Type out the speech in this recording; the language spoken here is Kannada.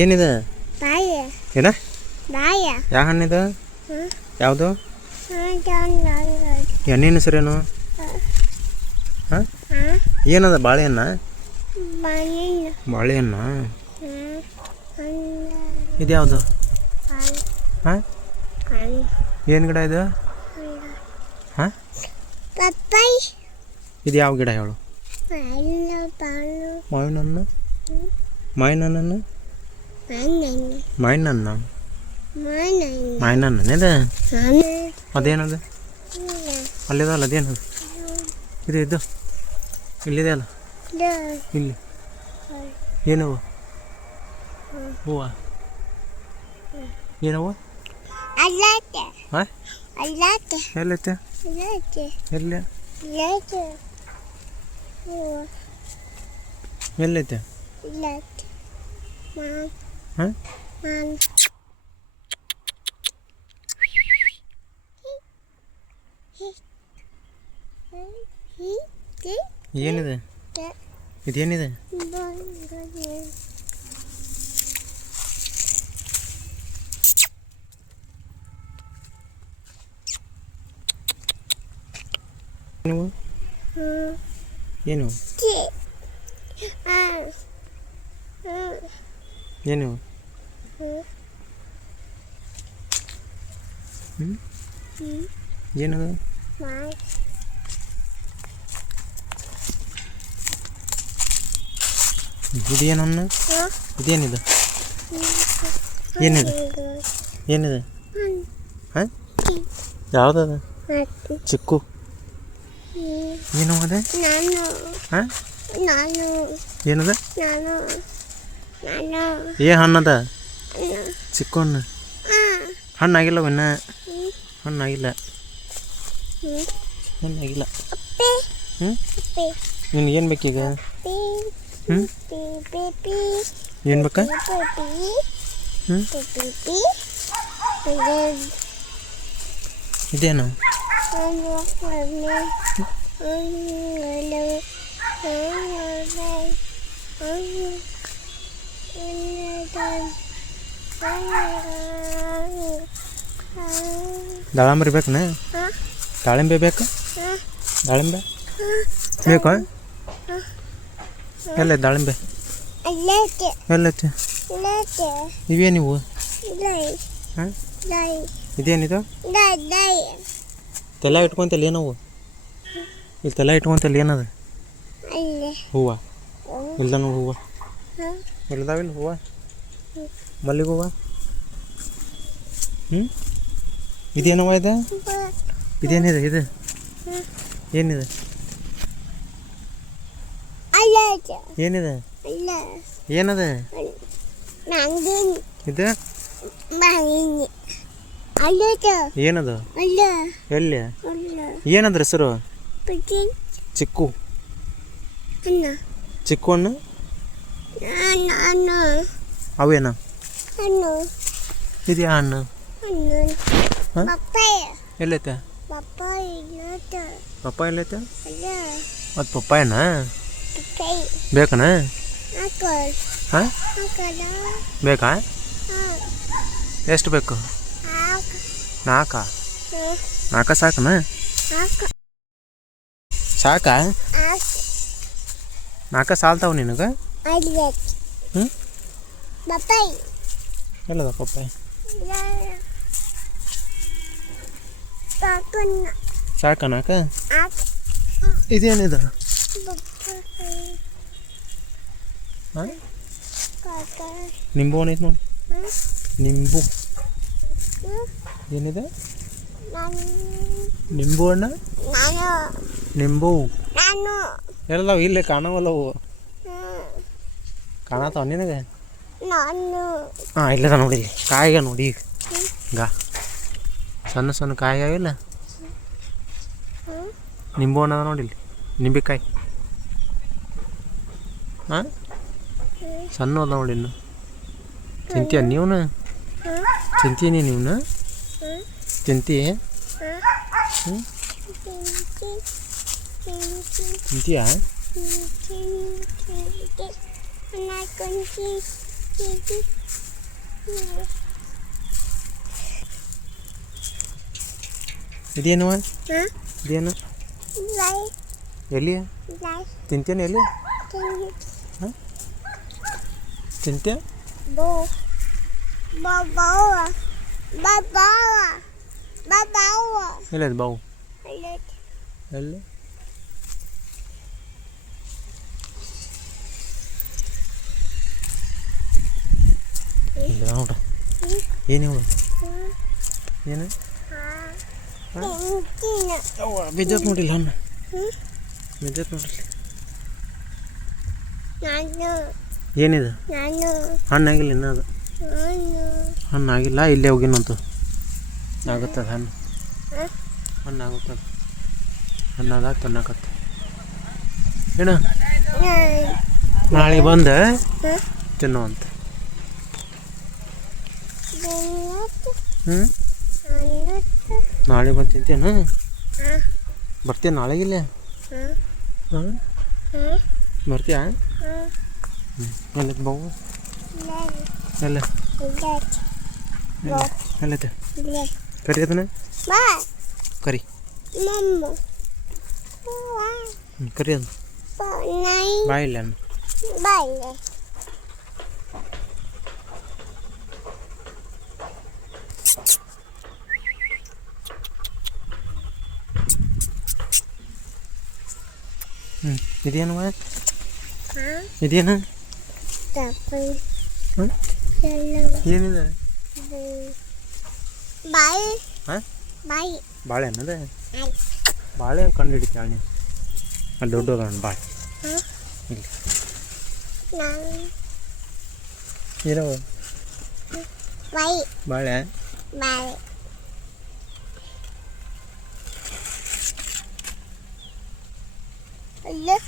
ಏನಿದೆ ಏನ ಯಾವ ಹಣ್ಣಿದೆ ಯಾವುದು ಎಣ್ಣೆನ ಹೆಸರೇನು ಹಾಂ ಏನದ ಬಾಳೆಹಣ್ಣ ಬಾಳೆಹಣ್ಣ ಇದು ಯಾವುದು ಹಾಂ ಏನು ಗಿಡ ಇದು ಹಾಂ ಇದು ಯಾವ ಗಿಡ ಹೇಳು ಮಾವಿನಣ್ಣು ಮಾವಿನಣ್ಣು ಮಾವಿನಣ್ಣು ಮಾವಿನಣ್ಣು ಇದೆ ಅದೇನದು ಅಲ್ಲಿದಲ್ಲ ಅದೇನದು ಇದು ಇದು ಇಲ್ಲಿದೆ ಅಲ್ಲ ಇಲ್ಲಿ ಏನವು ಹೂವು ಏನವು ಹಾಂ ಎಲ್ಲೈತೆ ಎಲ್ಲಿ ಎಲ್ಲೈತೆ ಹಾಂ ಏನಿದೆ ಇದೇನಿದೆ ನೀವು ಏನು ಏನು ಏನದು ಇದೇನನ್ನು ಇದೇನಿದೆ ಏನಿದೆ ಏನಿದೆ ಹಾಂ ಯಾವುದದ ಚಿಕ್ಕು ಏನು ಅದೇ ಹಾಂ ಏನದ ಏ ಹಣ್ಣದ ಚಿಕ್ಕು ಹಣ್ಣು ಹಣ್ಣಾಗಿಲ್ಲ ಇನ್ನ ಹಣ್ಣಾಗಿಲ್ಲ ಹಣ್ಣಾಗಿಲ್ಲ ಹ್ಞೂ ನಿನಗೇನು ಬೇಕೀಗ ಹ್ಞೂ ಏನು ಬೇಕಾ ಹ್ಞೂ ಇದೇನು ದಾಳಂಬ್ರಿ ಬೇಕನ ದಾಳಿಂಬೆ ಬೇಕು ದಾಳಿಂಬೆ ಬೇಕಾ ಎಲ್ಲ ದಾಳಿಂಬೆ ಎಲ್ಲೈತೆ ಇವೇನಿವು ಹಾಂ ಇದೇನಿದು ತಲೆ ಇಟ್ಕೊಂತಲ್ಲ ಏನವು ಇಲ್ಲಿ ತಲೆ ಇಟ್ಕೊಂತಲ್ಲ ಏನದ ಹೂವು ಇಲ್ದನು ಹೂವು ಇಲ್ದಾವಿಲ್ಲ ಹೂವು ಮಲ್ಲಿಗೆ ಹೂವು ಹ್ಞೂ ಇದೇನವ ಇದೆ ಇದೇನಿದೆ ಇದು ಏನಿದೆ ಏನಿದೆ ಏನದ ಇದು ಏನದು ಎಲ್ಲಿ ಏನಂದ್ರೆ ಹೆಸರು ಚಿಕ್ಕು ಚಿಕ್ಕು ಹಣ್ಣು ಅವೇನ ಇದೆಯಾ ಹಣ್ಣು ಎಲ್ಲೈತೆ ಪಪ್ಪಾಯ ಎಲ್ಲೈತೆ ಅದು ಪಪ್ಪಾಯನ ಬೇಕನ ಹಾಂ ಬೇಕಾ ಎಷ್ಟು ಬೇಕು ನಾಲ್ಕ ಸಾಕನ ಸಾಕಾ ನಾಲ್ಕ ಸಾಲ್ತಾವ ನಿನಗೆ ಹ್ಞೂ ಎಲ್ಲದ ಪಪ್ಪಾಯ ಸಾಕ ನಾಲ್ಕ ಇದೇನಿದೆ ಹಾಂ ನಿಂಬು ಹಣ್ಣು ಐತೆ ನೋಡಿ ನಿಂಬು ಏನಿದೆ ನಿಂಬು ಹಣ್ಣು ನಿಂಬು ಎಲ್ಲವ ಇಲ್ಲೇ ಕಾಣವಲ್ಲವು ಕಾಣತಾವ ನಿನಗೆ ಹಾಂ ಇಲ್ಲದ ನೋಡಿ ಕಾಯಿಗ ನೋಡಿ ಈಗ ಗಾ ಸಣ್ಣ ಸಣ್ಣ ಕಾಯಿಗಾವಿಲ್ಲ ನಿಂಬು ಹಣ್ಣು ಅದ ನೋಡಿಲ್ಲ ನಿಂಬೆಕಾಯಿ ಹಾಂ ಸಣ್ಣ ಅದ ನೋಡಿ ಇನ್ನು ತಿಂತೀಯ ನೀವನ ತಿಂತೀನಿ ನೀವನ ತಿಂತೀ ಹ್ಞೂ ತಿಂತೀಯಾ ಇದೇನವ ಇದೇನು ಎಲ್ಲಿ ತಿಂತೇನೆ ಎಲ್ಲಿ ಹಾಂ ತಿಂತೆ ಎಲ್ಲದು ಬಾವು ಎಲ್ಲಿ ಇಲ್ಲ ನೋಡ್ರಿ ಏನು ಏನು ಬಿದ್ದತ್ ನೋಡಿಲ್ಲ ಹಣ್ಣು ಬಿದ್ದತ್ ನೋಡ್ರಿ ಏನಿದೆ ಹಣ್ಣಾಗಿಲ್ಲ ಇನ್ನೂ ಅದು ಹಣ್ಣಾಗಿಲ್ಲ ಇಲ್ಲೇ ಹೋಗಿನಂತು ಆಗುತ್ತದೆ ಹಣ್ಣು ಹಣ್ಣಾಗುತ್ತದೆ ಹಣ್ಣಾದಾಗ ತಿನ್ನಕತ್ತ ಏನ ನಾಳೆ ಬಂದು ತಿನ್ನುವಂತ ನಾಳೆ ಬಂದು ತಿಂತೇನು ಬರ್ತೀಯ ನಾಳೆಗಿಲ್ಲ ಹಾಂ ಬರ್ತೀಯ ಎಲ್ಲ ಬಾವು ಎಲ್ಲ ಎಲ್ಲೈತೆ ಕರಿ ಅದನ್ನ ಕರಿ ಕರಿ ಅದು ಬಾಯಿಲ್ಲ ಅನ್ನ ಇದೇನು ಇದೇನು ಏನಿದೆ ಬಾಳೆ ಅನ್ನದ ಬಾಳೆ ಕಂಡು ಹಿಡಿತಾಳೆ ನೀನು ಅಲ್ಲಿ ದೊಡ್ಡದ ಬಾಳೆ ಇಲ್ಲಿ ಇರವ ಬಾಳೆ Look,